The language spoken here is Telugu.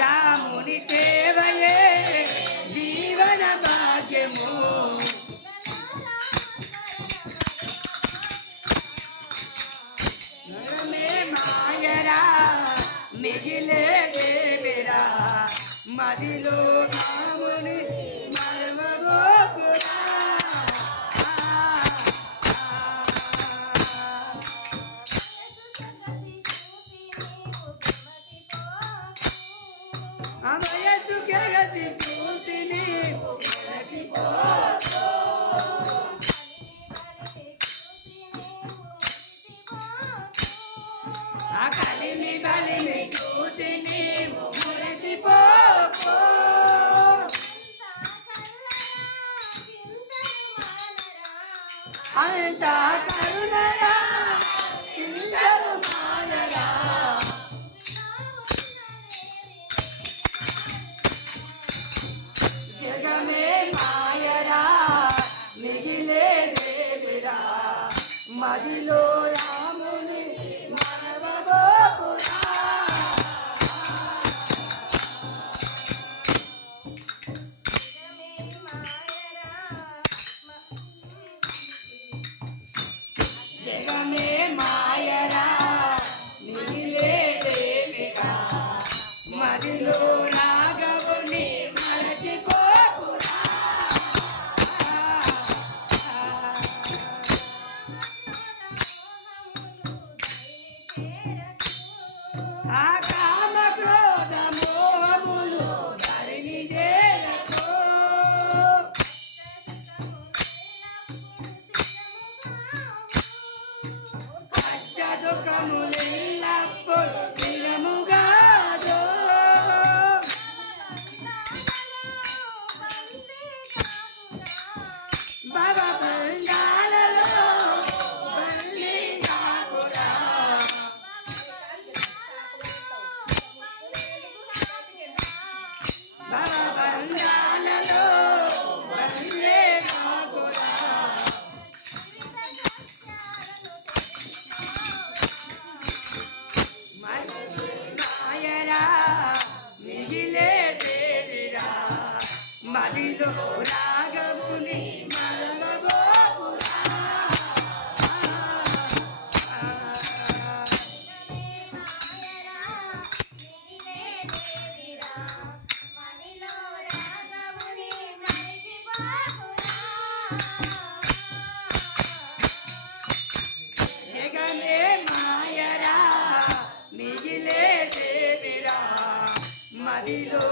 రాముని సేవయే జీవన భాగ్యము. నరమే మాయరా మిగిలే దేవిరా మదిలో ఆ కలిమి బలిమి చూసి నీవు మురిసిపోకు. అంట కరుణరా చింతలు మానరా జగమే మాయరా మిగిలే దేవిరా మదిలో మదిలో రాగముని మలగబోకురా జగమే మాయరా మిగిలే దేవిరా మదిలో